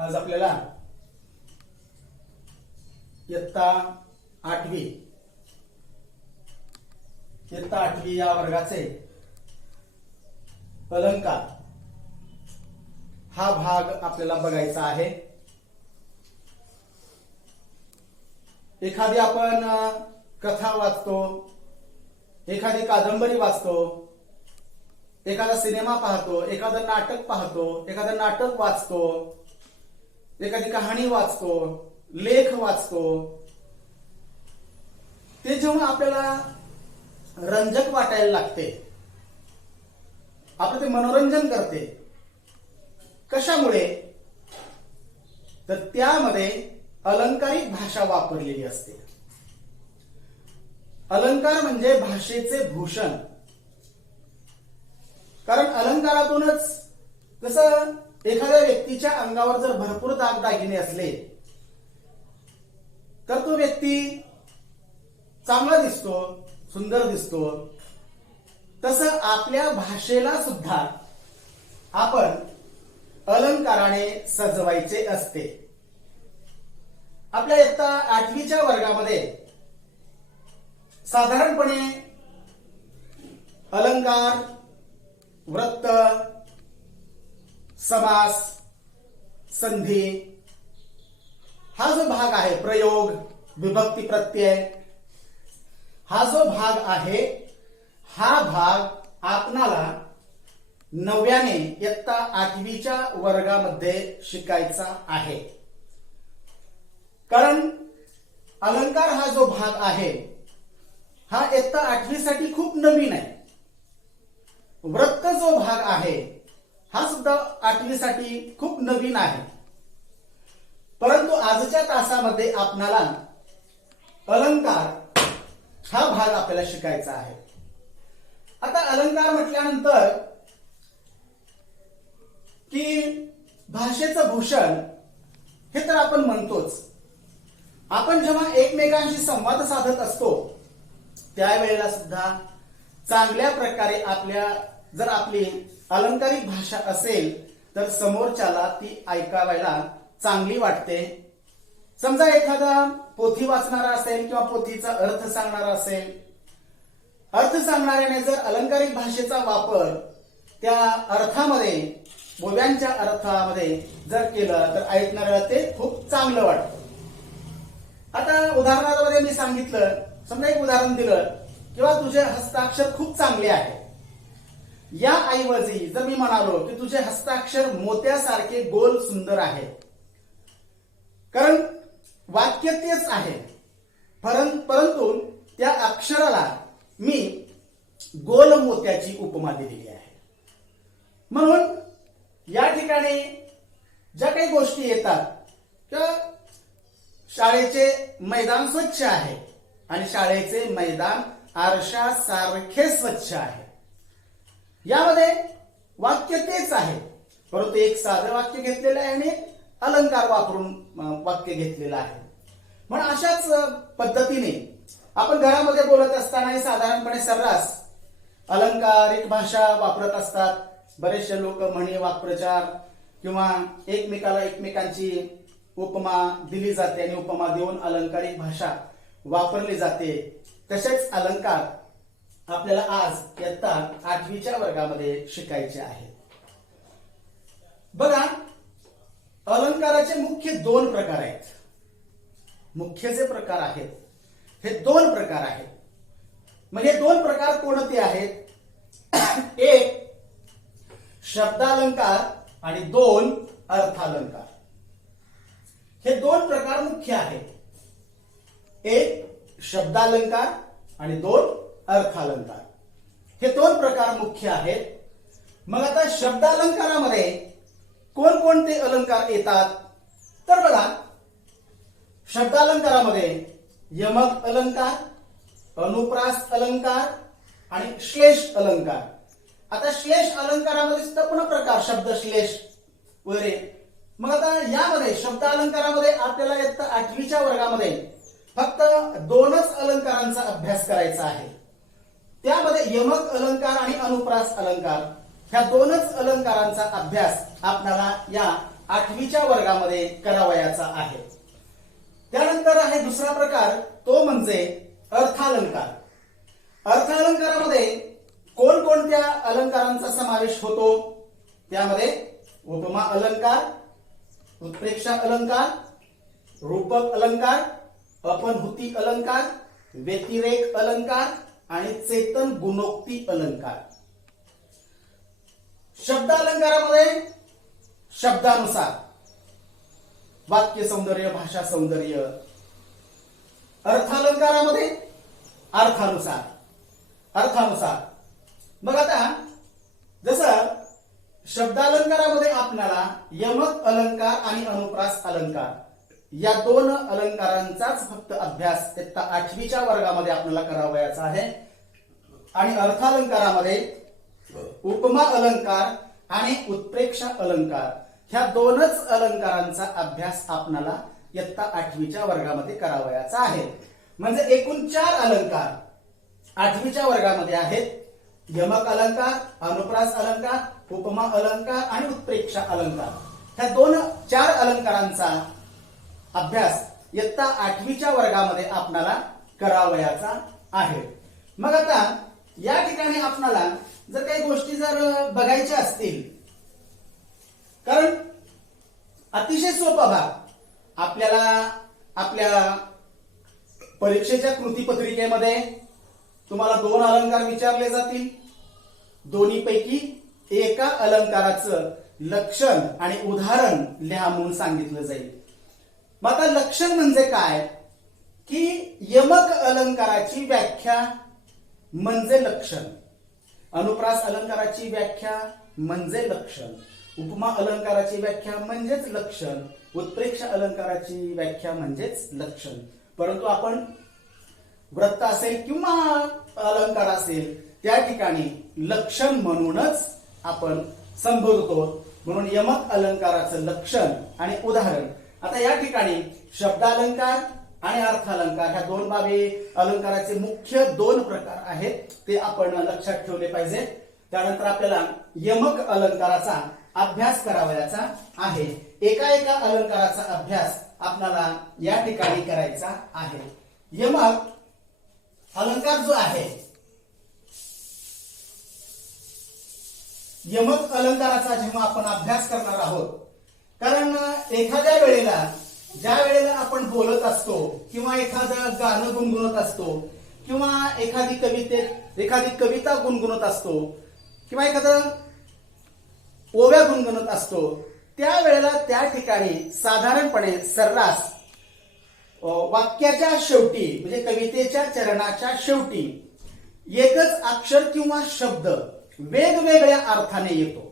आज आपल्याला इयत्ता आठवी या वर्गाचे अलंकार हा भाग आपल्याला बघायचा आहे। एखादी आपण कथा वाचतो, एखादी कादंबरी वाचतो, एखादा सिनेमा पाहतो, एखादं नाटक पाहतो, एखादं नाटक वाचतो, एखादी कहाणी वाचतो, लेख वाचतो, ते जेव्हा आपल्याला रंजक वाटायला लागते, आपलं ते मनोरंजन करते, कशामुळे तर त्यामध्ये अलंकारिक भाषा वापरलेली असते। अलंकार म्हणजे भाषेचे भूषण। कारण अलंकारातूनच जसं एखाद्या व्यक्तीच्या अंगावर जर भरपूर दागदागिने असले तर तो व्यक्ती चांगला दिसतो, सुंदर दिसतो। तसं आपल्या भाषेला सुद्धा आपण अलंकाराने सजवायचे असते। आपल्या इयत्ता आठवीच्या वर्गामध्ये साधारणपणे अलंकार, वृत्त, समास, संधी हा जो भाग आहे, प्रयोग, विभक्ती प्रत्यय हा जो भाग आहे, हा भाग आपणाला नव्याने इयत्ता आठवीच्या वर्गामध्ये शिकायचा आहे। कारण अलंकार हा जो भाग आहे हा इयत्ता आठवीसाठी खूप नवीन आहे। वृत्त जो भाग आहे हा सुद्धा आठवीसाठी खूप नवीन आहे। परंतु आजच्या तासामध्ये आपणाला अलंकार हा भाग आपल्याला शिकायचा आहे। आता अलंकार म्हटल्यानंतर की भाषेचं भूषण हे तर आपण म्हणतोच। आपण जेव्हा एकमेकांशी संवाद साधत असतो त्यावेळेला सुद्धा चांगल्या प्रकारे जर आपली अलंकारिक भाषा असेल तर समोरच्याला ती ऐकायला चांगली वाटते। समजा एखादा पोथी वाचणारा असेल किंवा पोथीचा अर्थ सांगणारा असेल, अर्थ सांगणाऱ्याने जर अलंकारिक भाषेचा वापर त्या अर्थामध्ये, ओव्यांच्या अर्थामध्ये जर केलं तर ऐकणाऱ्याला ते खूप चांगलं वाटतं। आता उदाहरणामध्ये मी सांगितलं, समजा एक उदाहरण दिलं किंवा तुझे हस्ताक्षर खूप चांगले आहे, या ऐवजी जर मी म्हणालो की तुझे हस्ताक्षर मोत्यासारखे गोल सुंदर आहे, कारण वाक्य तेच आहे, परंतु त्या अक्षराला मी गोल मोत्याची उपमा दिलेली आहे। म्हणून या ठिकाणी ज्या काही गोष्टी येतात त्या शाळेचे मैदान स्वच्छ आहे आणि शाळेचे मैदान आरशासारखे स्वच्छ आहे, यामध्ये वाक्य तेच आहे, परंतु एक साधं वाक्य घेतलेलं आहे आणि अलंकार वापरून वाक्य घेतलेलं आहे। म्हणून अशाच पद्धतीने आपण घरामध्ये बोलत असताना साधारणपणे सर्रास अलंकारिक भाषा वापरत असतात। बरेचसे लोक म्हणी, वाक्प्रचार किंवा एकमेकांची उपमा दिली जाते आणि उपमा देऊन अलंकारिक भाषा वापरली जाते। तसेच अलंकार आपल्याला आज इयत्ता आठवीच्या वर्गामध्ये शिकायचे आहे। बघा, अलंकाराचे मुख्य दोन प्रकार आहेत। मुख्य जे प्रकार आहेत हे दोन प्रकार आहेत। म्हणजे दोन प्रकार कोणते आहेत? एक शब्दालंकार आणि दोन अर्थालंकार। हे दोन प्रकार मुख्य आहेत। एक शब्दालंकार आणि दोन अर्थालंकार, हे दोन प्रकार मुख्य आहेत। मग आता शब्दालंकारामध्ये कोणकोणते अलंकार येतात? तर बघा, शब्दालंकारामध्ये यमक अलंकार, अनुप्रास अलंकार आणि श्लेष अलंकार। आता श्लेष अलंकारामध्ये सुद्धा पुन्हा प्रकार, शब्द श्लेष वगैरे। मग आता यामध्ये शब्द अलंकारामध्ये आपल्याला इयत्ता आठवीच्या वर्गामध्ये फक्त दोनच अलंकारांचा अभ्यास करायचा आहे। त्यामध्ये यमक अलंकार आणि अनुप्रास अलंकार ह्या दोनच अलंकारांचा अभ्यास आपल्याला या 8वीच्या वर्गामध्ये करावयाचा आहे. त्यानंतर आहे दुसरा प्रकार, तो म्हणजे अर्थालंकार. अर्थालंकारामध्ये कोणकोणत्या अलंकारांचा समावेश होतो? त्यामध्ये उपमा अलंकार, उत्प्रेक्षा अलंकार, रूपक अलंकार, अपनहुती अलंकार, व्यतिरेक अलंकार आणि चेतन गुणोक्ती अलंकार. शब्द अलंकारामध्ये शब्दानुसार वाक्य सौंदर्य, भाषा सौंदर्य. अर्थालंकारामध्ये अर्थानुसार. मग आता जसं शब्दालंकारामध्ये आपल्याला यमक अलंकार आणि अनुप्रास अलंकार या दोन अलंकारांचाच फक्त अभ्यास इयत्ता 8वीच्या वर्गामध्ये आपल्याला करावयाचा आहे. आणि अर्थालंकारामध्ये उपमा अलंकार आणि उत्प्रेक्षा अलंकार ह्या दोनच अलंकारांचा अभ्यास आपल्याला इयत्ता 8वीच्या वर्गामध्ये करावयाचा आहे. म्हणजे एकूण 4 अलंकार 8वीच्या वर्गामध्ये आहेत. यमक अलंकार, अनुप्रास अलंकार, उपमा अलंकार आणि उत्प्रेक्षा अलंकार. ह्या 4 अलंकारांचा अभ्यास इयत्ता 8वीच्या वर्गामध्ये आपल्याला करावयाचा आहे. मग आता या ठिकाणी आपल्याला जर काही गोष्टी जर बघायच्या असतील, कारण अतिशय सोपा भाग आपल्याला आपल्या परीक्षेच्या कृतीपत्रिकेमध्ये तुम्हाला 2 अलंकार विचारले जातील. दोन्हीपैकी एका अलंकाराचं लक्षण आणि उदाहरण लिहा म्हणून सांगितलं जाईल. मग आता लक्षण म्हणजे काय की यमक अलंकाराची व्याख्या म्हणजे लक्षण, अनुप्रास अलंकाराची व्याख्या म्हणजे लक्षण, उपमा अलंकाराची व्याख्या म्हणजेच लक्षण, उत्प्रेक्षा अलंकाराची व्याख्या म्हणजेच लक्षण. परंतु आपण वृत्त असेल किंवा अलंकार असेल त्या ठिकाणी लक्षण म्हणूनच आपण संबोधतो. म्हणून यमक अलंकाराचं लक्षण आणि उदाहरण. आता या ठिकाणी शब्दालंकार आणि अर्थालंकार ह्या 2 बाबी अलंकाराचे मुख्य 2 प्रकार आहेत, ते आपण लक्षात ठेवले पाहिजे. त्यानंतर आपल्याला यमक अलंकाराचा अभ्यास करावयाचा आहे. एका अलंकाराचा अभ्यास आपल्याला या ठिकाणी करायचा आहे. यमक अलंकार जो आहे, यमक अलंकाराचा जेव्हा आपण अभ्यास करणार आहोत, कारण एखाद्या वेळेला ज्या वेळेला आपण बोलत असतो किंवा एखादं गाणं गुणगुणत असतो किंवा एखादी कविता गुणगुणत असतो किंवा एखादं ओव्या गुणगुणत असतो, त्यावेळेला त्या ठिकाणी साधारणपणे सर्रास वाक्याच्या शेवटी म्हणजे कवितेच्या चरणाच्या शेवटी एकच अक्षर किंवा शब्द वेगवेगळ्या अर्थाने येतो.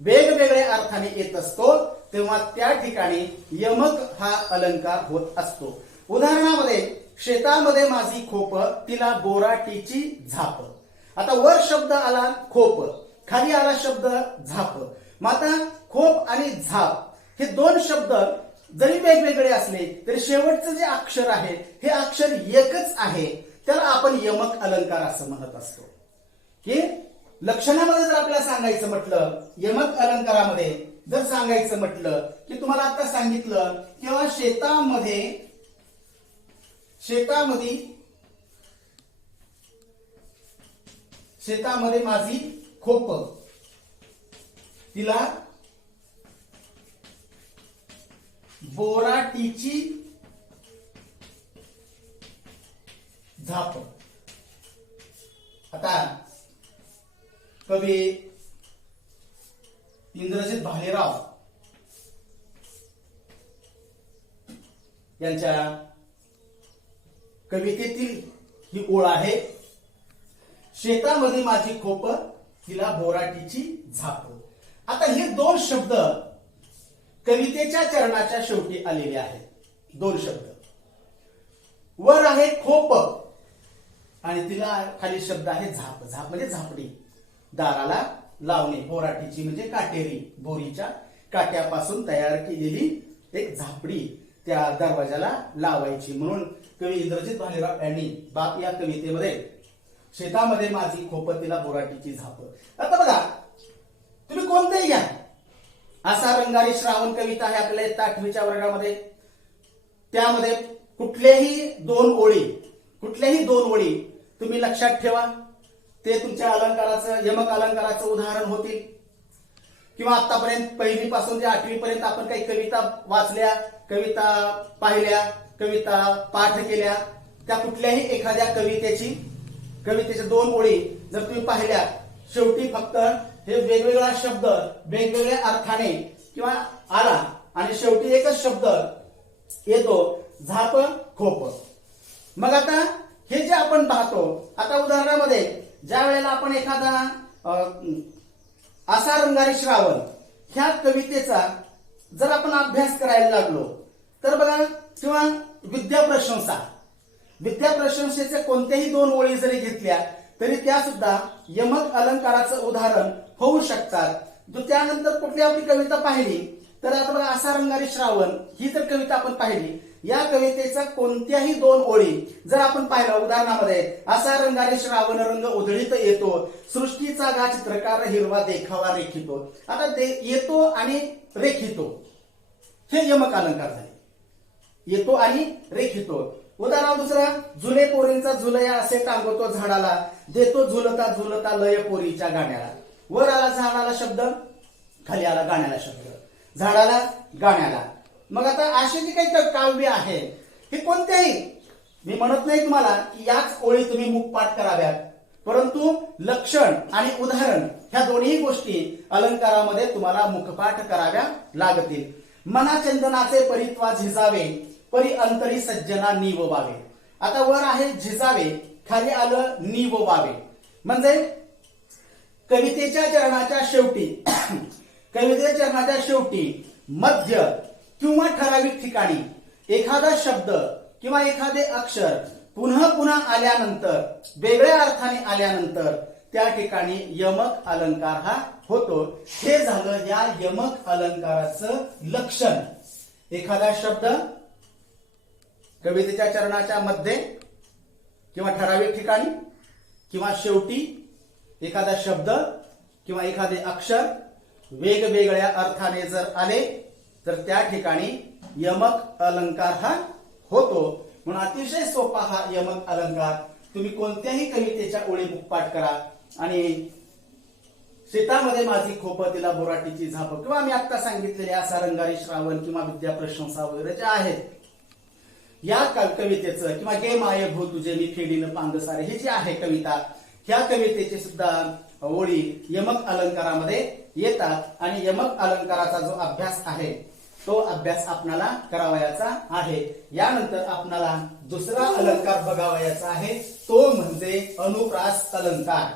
वेगवेगळ्या अर्थाने येत असतो तेव्हा त्या ठिकाणी यमक हा अलंकार होत असतो. उदाहरणामध्ये शेतामध्ये माझी खोप, तिला बोराटीची झाप. आता वर शब्द आला खोप, खाली आला शब्द झाप. मग आता खोप आणि झाप हे 2 शब्द जरी वेगवेगळे असले तरी शेवटचं जे अक्षर आहे हे अक्षर एकच आहे. त्याला आपण यमक अलंकार असं म्हणत असतो. की लक्षणामध्ये जर आपल्याला सांगायचं म्हटलं, यमक अलंकारामध्ये जर सांगायचं म्हटलं की तुम्हाला आता सांगितलं किंवा शेतामध्ये माझी खोप, तिला बोराटीची झाप. आता कवी इंद्रजित भालेराव यांच्या कवितेतील ही ओळ आहे, शेतामध्ये माझी खोप, तिला बोराटीची झाप. आता हे 2 शब्द कवितेच्या चरणाच्या शेवटी आलेले आहेत. 2 शब्द वर आहे खोप आणि तिला खाली शब्द आहे झाप. झाप म्हणजे झापडी, दाराला लावणे. बोराटीची म्हणजे काटेरी, बोरीच्या काट्यापासून तयार केलेली एक झापडी त्या दरवाजाला लावायची. म्हणून कवी इंद्रजित भालेराव यांनी बाप या कवितेमध्ये शेतामध्ये माझी खोप, तिला बोराटीची झाप. आता बघा, तुम्ही कोणतेही घ्या, असा रंगारी श्रावण कविता आहे आपल्याला इयत्ता 8वीच्या वर्गामध्ये. त्यामध्ये कुठल्याही दोन ओळी तुम्ही लक्षात ठेवा. ते तुमच्या अलंकाराचं यमक अलंकाराचं उदाहरण होतील. किंवा आतापर्यंत 1ली पासून ते 8वी पर्यंत आपण काही कविता वाचल्या, कविता पाहिल्या, कविता पाठ केल्या. त्या कुठल्याही एखाद्या कवितेच्या दोन ओळी जर तुम्ही पाहिल्या, शेवटी फक्त हे वेगवेगळा शब्द वेगवेगळ्या अर्थाने किंवा आला आणि शेवटी एकच शब्द येतो, झाप खोप. मग आता हे जे आपण पाहतो, आता उदाहरणामध्ये ज्या वेळेला आपण एखादा असा रंगारी श्रावण ह्या कवितेचा जर आपण अभ्यास करायला लागलो तर बघा, किंवा विद्याप्रशंसेचे कोणत्याही दोन ओळी जरी घेतल्या तरी त्या सुद्धा यमक अलंकाराचं उदाहरण होऊ शकतात. त्यानंतर कुठली आपली कविता पाहिली तर आता बघा, असा रंगारी श्रावण ही जर कविता आपण पाहिली, या कवितेचा कोणत्याही दोन ओळी जर आपण पाहिलं, उदाहरणामध्ये असा रंगारी श्रावण रंग उधळीत येतो, सृष्टीचा गा चित्रकार हिरवा देखावा रेखितो. आता येतो आणि रेखितो हे यमक अलंकार झाले. येतो आणि रेखितो. उदाहरण दुसरा, झुले पोरींचा झुलया असे टांगतो झाडाला, देतो झुलता झुलता लय पोरीच्या गाण्याला. वर आला झाडाला शब्द, खाली आला गाण्याला शब्द, झाडाला गाण्याला. मग आता असे जे काही काव्य आहे हे कोणत्याही, मी म्हणत नाही तुम्हाला की याच ओळी तुम्ही मुखपाठ कराव्यात, परंतु लक्षण आणि उदाहरण ह्या दोन्ही गोष्टी अलंकारामध्ये तुम्हाला मुखपाठ कराव्या लागतील. मना चंदनाचे परित्वा झिजावे, परी अंतरी सज्जना नीव वावे. आता वर आहे झिजावे, खाली आलं नीव वावे. म्हणजे कवितेच्या चरणाच्या शेवटी मध्य किंवा ठराविक ठिकाणी एखादा शब्द किंवा एखादे अक्षर पुन्हा पुन्हा आल्यानंतर, वेगळ्या अर्थाने आल्यानंतर त्या ठिकाणी यमक अलंकार हा होतो. हे झालं या यमक अलंकाराचं लक्षण. एखादा शब्द कवितेच्या चरणाच्या मध्ये किंवा ठराविक ठिकाणी किंवा शेवटी एखादा शब्द किंवा एखादे अक्षर वेगवेगळ्या अर्थाने जर आले तर त्या ठिकाणी यमक अलंकार हा होतो. म्हणून अतिशय सोपा हा यमक अलंकार. तुम्ही कोणत्याही कवितेच्या ओळी मुखपाठ करा. आणि शेतामध्ये माझी खोप तिला बोराटीची झाप, किंवा मी आता सांगितलेले असा रंगारी श्रावण किंवा विद्याप्रशंसा वगैरे ज्या आहेत, या कवितेचं किंवा गे माये भू तुझे मी फेडीन पांगसारे हे जे आहे कविता, ह्या कवितेचे सुद्धा ओळी यमक अलंकारामध्ये येतात. आणि यमक अलंकाराचा जो अभ्यास आहे तो अभ्यास आपणाला करावयाचा आहे. यानंतर आपणाला दुसरा अलंकार बघावयाचा आहे, तो म्हणजे अनुप्रास अलंकार.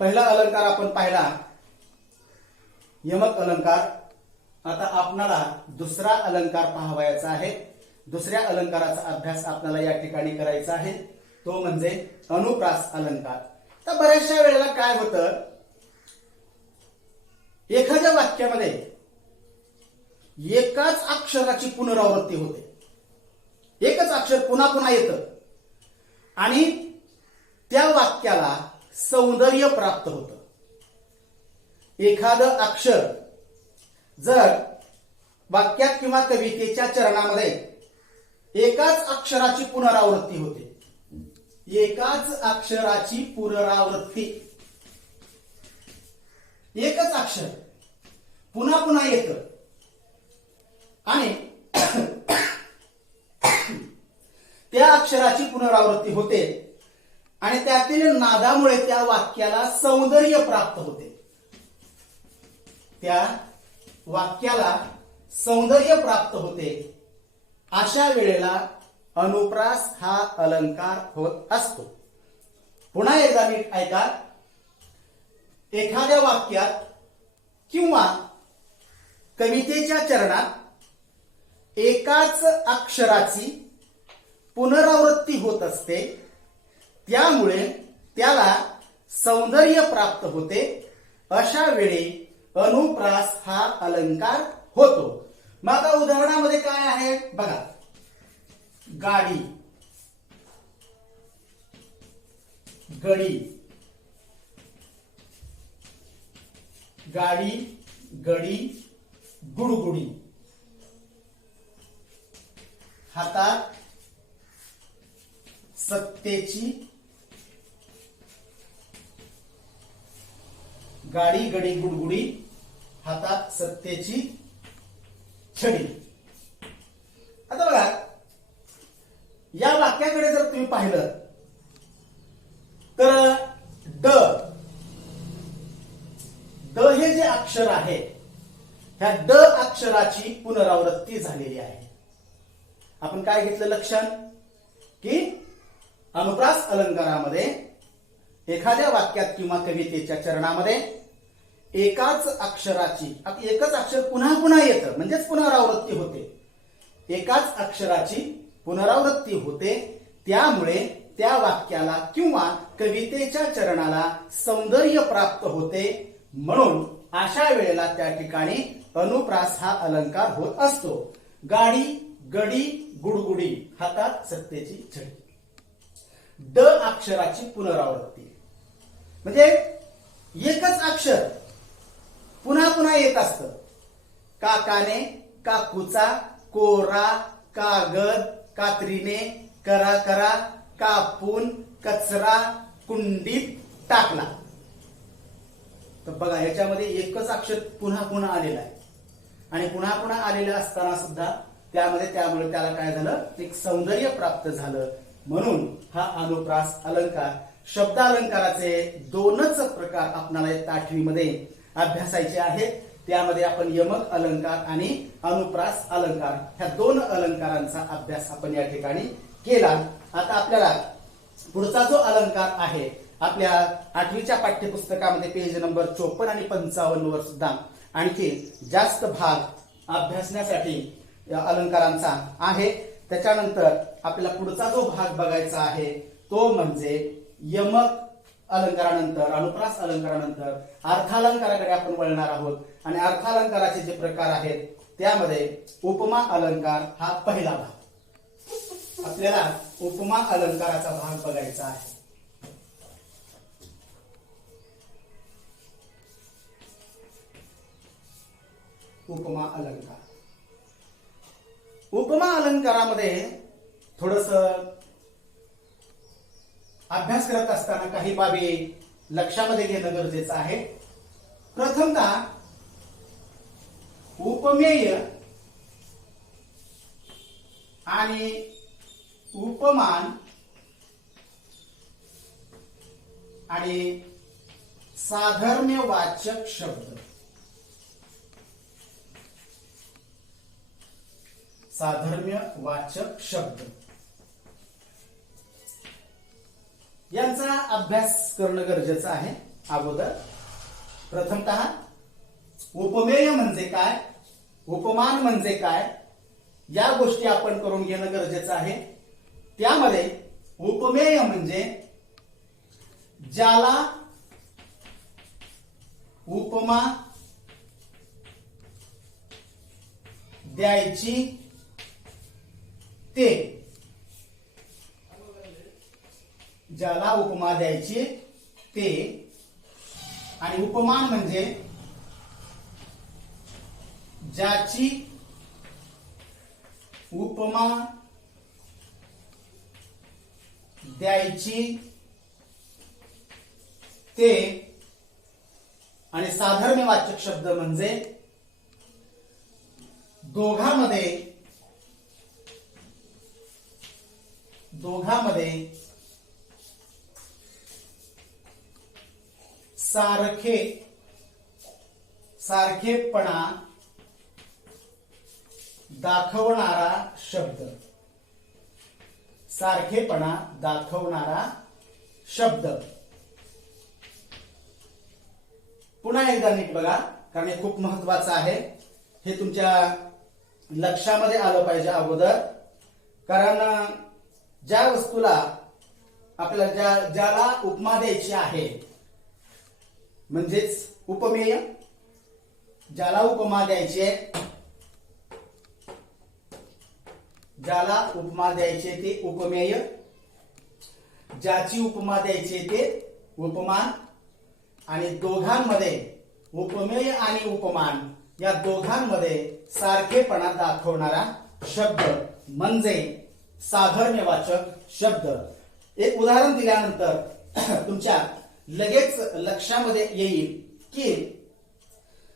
पहिला अलंकार आपण पाहिला यमक अलंकार. आता आपणाला दुसरा अलंकार पाहावयाचा आहे. दुसऱ्या अलंकाराचा अभ्यास आपल्याला या ठिकाणी करायचा आहे, तो म्हणजे अनुप्रास अलंकार. तर बऱ्याचशा वेळेला काय होतं, एखाद्या वाक्यामध्ये एकाच अक्षराची पुनरावृत्ती होते, एकच अक्षर पुन्हा पुन्हा येतं आणि त्या वाक्याला सौंदर्य प्राप्त होतं. एखादं अक्षर जर वाक्यात किंवा कवितेच्या चरणामध्ये एकाच अक्षराची पुनरावृत्ती होते, एकाच अक्षराची पुनरावृत्ती, एकच अक्षर पुन्हा पुन्हा येतं आणि त्या अक्षराची पुनरावृत्ती होते आणि त्यातील नादामुळे त्या वाक्याला सौंदर्य प्राप्त होते. त्या वाक्याला सौंदर्य प्राप्त होते. अशा वेळेला अनुप्रास हा अलंकार होत असतो. पुन्हा एकदा नीट ऐका. एखाद्या वाक्यात किंवा कवितेच्या चरणात एकाच अक्षराची पुनरावृत्ती होत असते, त्यामुळे त्याला सौंदर्य प्राप्त होते अशा वेळी अनुप्रास हा अलंकार होतो. मग आता उदाहरणामध्ये काय आहे बघा. गाडी, गडी, गाडी, गडी, गुडगुडी, हातात सत्तेची, गाडी, गडी, गुडगुडी, हातात सत्तेची छडी. आता बघा या वाक्याकडे जर तुम्ही पाहिलं तर ड हे जे अक्षर आहे ह्या ड अक्षराची पुनरावृत्ती झालेली आहे. आपण काय घेतलं लक्षात की अनुप्रास अलंकारामध्ये एखाद्या वाक्यात किंवा कवितेच्या चरणामध्ये एकाच अक्षराची एकच अक्षर पुन्हा पुन्हा येतं म्हणजेच पुनरावृत्ती होते. एकाच अक्षराची पुनरावृत्ती होते त्यामुळे त्या वाक्याला किंवा कवितेच्या चरणाला सौंदर्य प्राप्त होते. म्हणून अशा वेळेला त्या ठिकाणी अनुप्रास हा अलंकार होत असतो. गाडी, गडी, गुडगुडी, हातात सत्तेची छडी. ड अक्षराची पुनरावृत्ती म्हणजे एकच अक्षर पुन्हा पुन्हा येत असतं. काकाने, काकूचा, कोरा, कागद, कात्रीने, करा करा, कापून, कचरा, कुंडीत टाकला. तर बघा याच्यामध्ये एकच अक्षर पुन्हा पुन्हा आलेलं आहे आणि पुन्हा पुन्हा आलेलं असताना सुद्धा त्यामुळे त्याला काय झालं एक सौंदर्य प्राप्त झालं. म्हणून हा अनुप्रास अलंकार. शब्द अलंकाराचे दोनच प्रकार आपल्याला इयत्ता 8वी मध्ये अभ्यासायचे आहेत. त्यामध्ये आपण यमक अलंकार आणि अनुप्रास अलंकार ह्या दोन अलंकारांचा अभ्यास आपण या ठिकाणी केला. आता आपल्याला पुढचा जो अलंकार आहे आपल्या 8वीच्या पाठ्यपुस्तकामध्ये पेज नंबर 54 आणि 55 वर सुद्धा आणखी जास्त भाग अभ्यासण्यासाठी अलंकारांचा आहे. त्याच्यानंतर आपल्याला पुढचा जो भाग बघायचा आहे तो म्हणजे यमक अलंकारानंतर अनुप्रास अलंकारानंतर अर्थालंकाराकडे आपण वळणार आहोत. आणि अर्थालंकाराचे जे प्रकार आहेत त्यामध्ये उपमा अलंकार हा पहिला भाग. आपल्याला उपमा अलंकाराचा भाग बघायचा आहे. उपमा अलंकार. उपमा अलंकारामध्ये थोडस अभ्यास करत असताना काही बाबी लक्षामध्ये घेणं गरजेचं आहे. प्रथमतः उपमेय आणि उपमान आणि साधर्म्यवाचक शब्द. साधर्म्यवाचक शब्द यांचा अभ्यास करणं गरजेचं आहे. अगोदर प्रथमतः उपमेय म्हणजे काय, उपमान म्हणजे काय या गोष्टी आपण करून घेणं गरजेचं आहे. त्यामध्ये उपमेय म्हणजे ज्याला उपमा द्यायची ते, ज्याला उपमा द्यायची ते. आणि उपमान म्हणजे ज्याची उपमा द्यायची ते. आणि साधर्म्यवाचक शब्द म्हणजे दोघांमध्ये सारखेपणा दाखवणारा शब्द. सारखेपणा दाखवणारा शब्द. पुन्हा एकदा नीट बघा कारण हे खूप महत्वाचं आहे. हे तुमच्या लक्षामध्ये आलं पाहिजे अगोदर. कारण ज्या वस्तूला आपल्याला ज्याला उपमा द्यायची आहे म्हणजेच उपमेय, ज्याला उपमा द्यायची आहे, ज्याला उपमा द्यायचे ते उपमेय, ज्याची उपमा द्यायची ते उपमान, आणि दोघांमध्ये उपमेय आणि उपमान या दोघांमध्ये सारखेपणा दाखवणारा शब्द म्हणजे साधर्म्यवाचक शब्द. एक उदाहरण दिल्यानंतर तुमच्या लगेच लक्षामध्ये येईल की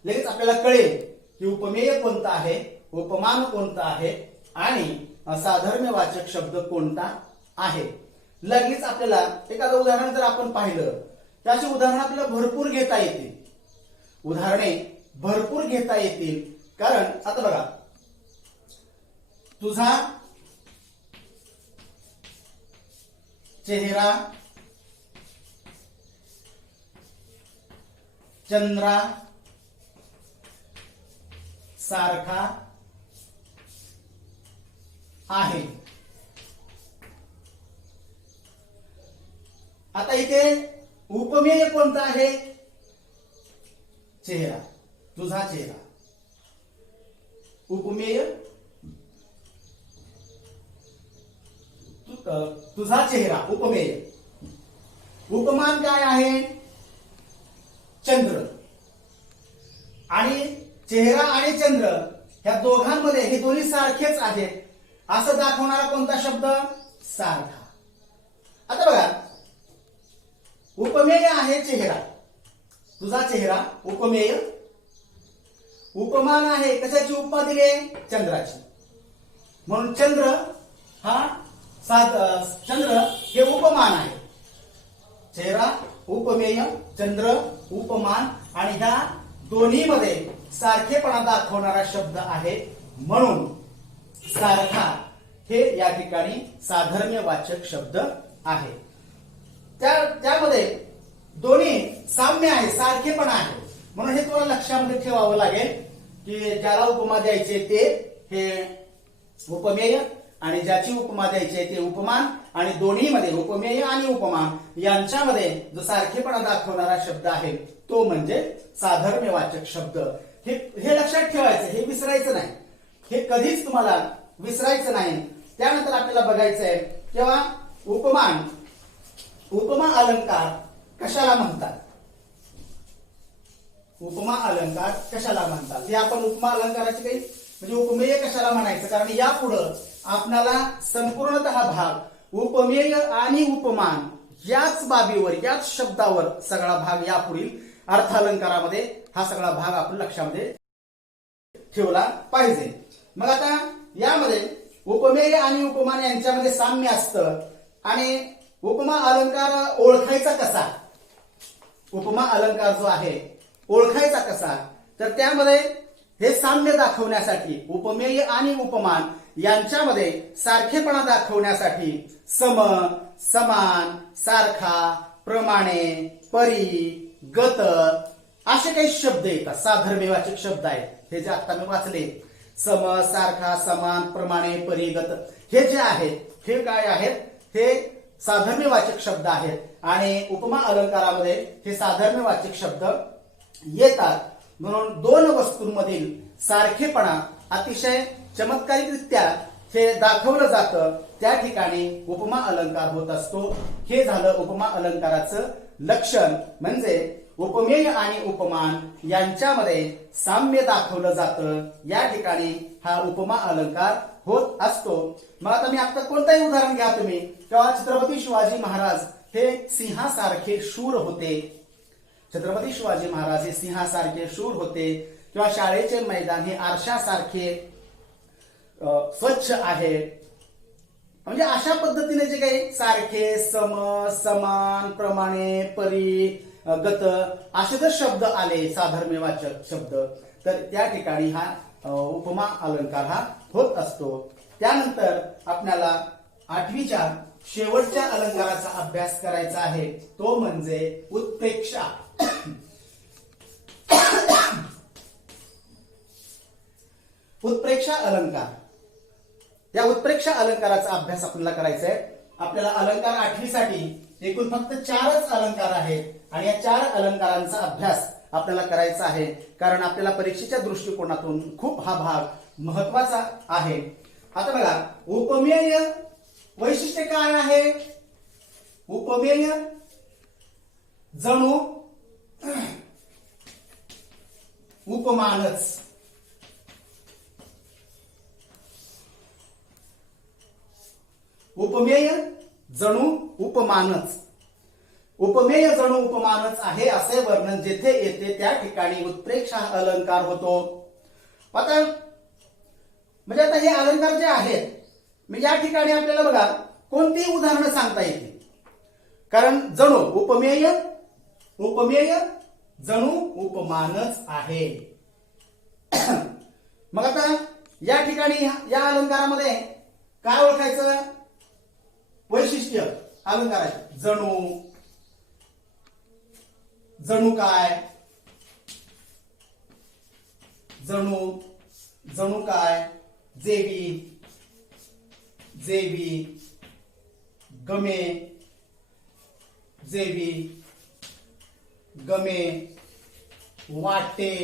लगेच आपल्याला कळेल की उपमेय कोणता आहे, उपमान कोणता आहे आणि साधर्म्यवाचक शब्द कोणता आहे. लगेच आपल्याला एखादं उदाहरण जर आपण पाहिलं तर अशी उदाहरणं आपल्याला भरपूर घेता येतील, उदाहरणे भरपूर घेता येतील. कारण आता बघा, तुझा चेहरा चंद्रा सारखा आहे. आता इथे उपमेय कोणता आहे? चेहरा, तुझा चेहरा. उपमेय तुझा चेहरा, उपमेय. उपमान काय आहे? चंद्र. आणि चेहरा आणि चंद्र ह्या दोघांमध्ये हे दोन्ही सारखेच आहेत असं दाखवणारा कोणता शब्द? सारखा. आता बघा, उपमेय आहे चेहरा, तुझा चेहरा उपमेय. उपमान आहे, कशाची उपमा दिली? चंद्राची. म्हणून चंद्र हे उपमान आहे. चेहरा उपमेय, चंद्र उपमान, आणि ह्या दोन्ही मध्ये सारखेपणा दाखवणारा शब्द आहे म्हणून सारखा हे या ठिकाणी साधर्म्यवाचक शब्द आहे. त्यामध्ये दोन्ही साम्य आहे, सारखेपणा आहे. म्हणून हे तुम्हाला लक्षामध्ये ठेवावं लागेल की ज्याला उपमा द्यायचे ते हे उपमेय आणि ज्याची उपमा द्यायची ते उपमान, आणि दोन्हीमध्ये उपमेय आणि उपमान यांच्यामध्ये जो सारखेपणा दाखवणारा शब्द आहे तो म्हणजे साधर्म्यवाचक शब्द. हे लक्षात ठेवायचं, हे विसरायचं नाही, हे कधीच तुम्हाला विसरायचं नाही. त्यानंतर आपल्याला बघायचंय तेव्हा उपमान, उपमा अलंकार कशाला म्हणतात? उपमा अलंकार कशाला म्हणतात हे आपण उपमा अलंकाराची काही म्हणजे उपमेय कशाला म्हणायचं, कारण यापुढं आपल्याला संपूर्णतः भाग उपमेय आणि उपमान याच बाबीवर, याच शब्दावर सगळा भाग यापुढील अर्थालंकारामध्ये हा सगळा भाग आपण लक्षामध्ये ठेवला पाहिजे. मग आता यामध्ये उपमेय आणि उपमान यांच्यामध्ये साम्य असतं, आणि उपमा अलंकार ओळखायचा कसा? उपमा अलंकार जो आहे ओळखायचा कसा? तर त्यामध्ये हे साम्य दाखवण्यासाठी उपमेय आणि उपमान यांच्यामध्ये सारखेपणा दाखवण्यासाठी सम, समान, सारखा, प्रमाणे, परी, गत असे काही शब्द येतात, साधर्म्यवाचक शब्द आहेत. हे जे आता मी वाचले, सम, सारखा, समान, प्रमाणे, परी, गत, हे जे आहेत हे काय आहेत? हे साधर्म्यवाचक शब्द आहेत. आणि उपमा अलंकारामध्ये हे साधर्म्यवाचक शब्द येतात. म्हणून दोन वस्तूंमधील सारखेपणा अतिशय चमत्कारिकरित्या हे दाखवलं जातं, त्या ठिकाणी उपमा अलंकार होत असतो. हे झालं उपमा अलंकाराचं लक्षण, म्हणजे उपमेय आणि उपमान यांच्यामध्ये साम्य दाखवलं जातं, या ठिकाणी हा उपमा अलंकार होत असतो. मग आता मी आता कोणताही उदाहरण घ्या तुम्ही, तेव्हा छत्रपती शिवाजी महाराज हे सिंहासारखे शूर होते. छत्रपती शिवाजी महाराज हे सिंहासारखे शूर होते, किंवा शाळेचे मैदान हे आरशासारखे स्वच्छ आहे. म्हणजे अशा पद्धतीने जे काही सारखे, सम, समान, प्रमाणे, परी, गत असे जर शब्द आले साधर्म्यवाचक शब्द, तर त्या ठिकाणी हा उपमा अलंकार हा होत असतो. त्यानंतर आपल्याला 8वीच्या शेवटच्या अलंकाराचा अभ्यास करायचा आहे, तो म्हणजे उत्प्रेक्षा. उत्प्रेक्षा अलंकार. या उत्प्रेक्षा अलंकाराचा अभ्यास आपल्याला करायचा आहे. आपल्याला अलंकार 8वी साठी एकूण फक्त 4च अलंकार आहेत आणि या 4 अलंकारांचा अभ्यास आपल्याला करायचा आहे, कारण आपल्याला परीक्षेच्या दृष्टिकोनातून खूप हा भाग महत्वाचा आहे. आता बघा, उपमेय वैशिष्ट्य काय आहे? उपमेय जणू उपमानच. उपमेय जणू उपमानच. उपमेय जणू उपमानच आहे असे वर्णन जेथे येते त्या ठिकाणी उत्प्रेक्षा हा अलंकार होतो. आता म्हणजे आता हे अलंकार जे आहेत, म्हणजे या ठिकाणी आपल्याला बघा कोणतीही उदाहरणं सांगता येतील, कारण जणू उपमेय उपमेय जणू उपमानच आहे. मग आता या ठिकाणी या अलंकारामध्ये काय ओळखायचं? वैशिष्ट्य अलंकाराचे. जणू, जणू काय, जणू, जणू काय, जेवी, जेवी, गमे, जेवी, गमे, वाटे,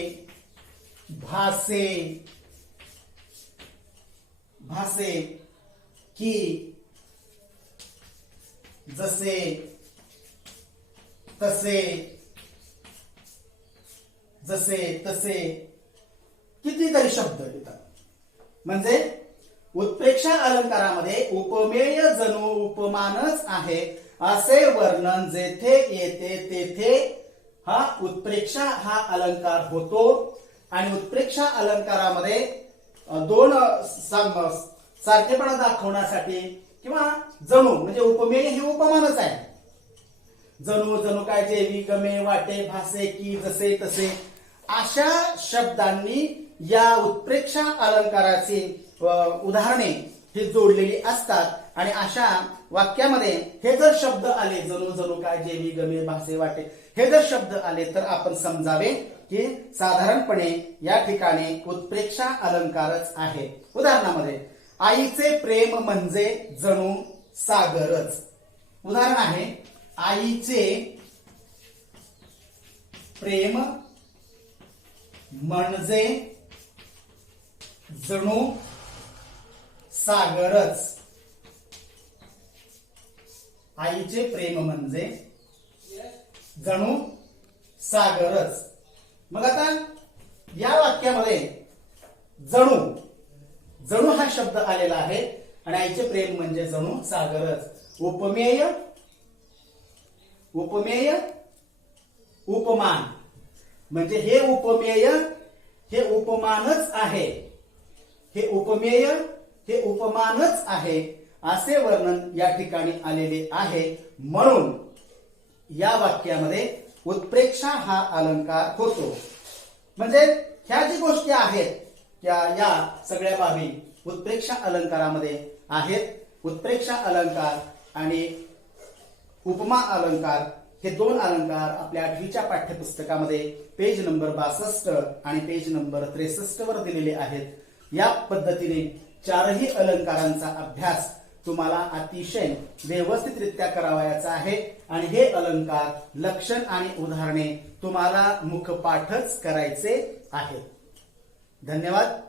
भासे, भासे, की, जसे, तसे, जसे तसे, कितीतरी शब्द येतात. म्हणजे उत्प्रेक्षा अलंकारामध्ये उपमेय जणू उपमानच आहे असे वर्णन जेथे येते तेथे हा उत्प्रेक्षा हा अलंकार होतो. आणि उत्प्रेक्षा अलंकारामध्ये दोन सारखेपणा दाखवण्यासाठी किंवा जणू म्हणजे उपमेय हे उपमानच आहे. जणू, जणू काय, जेवी, गमे, वाटे, भासे, की, जसे तसे अशा शब्दांनी या उत्प्रेक्षा अलंकाराची उदाहरणे ही जोडलेली असतात. आणि अशा वाक्यामध्ये हे जर शब्द आले, जणू, जणू काय, जेवी, गमे, भासे, वाटे, हे जर शब्द आले तर आपण समजावे की साधारणपणे या ठिकाणी उत्प्रेक्षा अलंकारच आहे. उदाहरणामध्ये आईचे प्रेम म्हणजे जणू सागरच. उदाहरण आहे, आईचे प्रेम म्हणजे जणू सागरच. आईचे प्रेम म्हणजे जणू सागरच. मग आता या वाक्यामध्ये जणू, जणू हा शब्द आलेला आहे आणि आईचे प्रेम म्हणजे जणू सागरच. उपमेय, उपमेय, उपमान म्हणजे हे उपमेय हे उपमानच आहे. हे उपमेय हे उपमानच आहे असे वर्णन या ठिकाणी आलेले आहे. म्हणून या वाक्यामध्ये उत्प्रेक्षा हा अलंकार होतो. म्हणजे ह्या जी गोष्टी आहेत त्या या सगळ्या बाबी उत्प्रेक्षा अलंकारामध्ये आहेत. उत्प्रेक्षा अलंकार आणि उपमा अलंकार हे दोन अलंकार आपल्या 8वीच्या पाठ्यपुस्तकामध्ये पेज नंबर 62 आणि पेज नंबर 63 वर दिलेले आहेत. या पद्धतीने चारही अलंकारांचा अभ्यास तुम्हाला अतिशय व्यवस्थितरित्या करावयाचा आहे. आणि हे अलंकार, लक्षण आणि उदाहरणे तुम्हाला मुखपाठच करायचे आहेत. धन्यवाद.